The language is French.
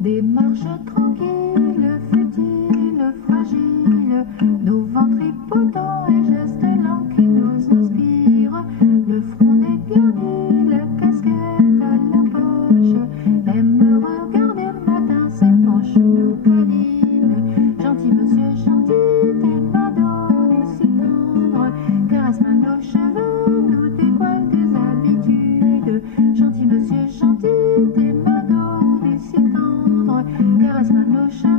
Des marches tranquilles, futiles, fragiles, nos ventres impotents et gestes lents qui nous inspirent, le front dégarni, la casquette à la poche, aime regarder le matin, s'épanche, nous câline. Gentil monsieur, gentil, tes mains d'eau si tendres, caresse-moi nos cheveux, nous dévoile des habitudes. Gentil monsieur, gentil, tes mains d'eau si tendres, caresse-moi nos cheveux.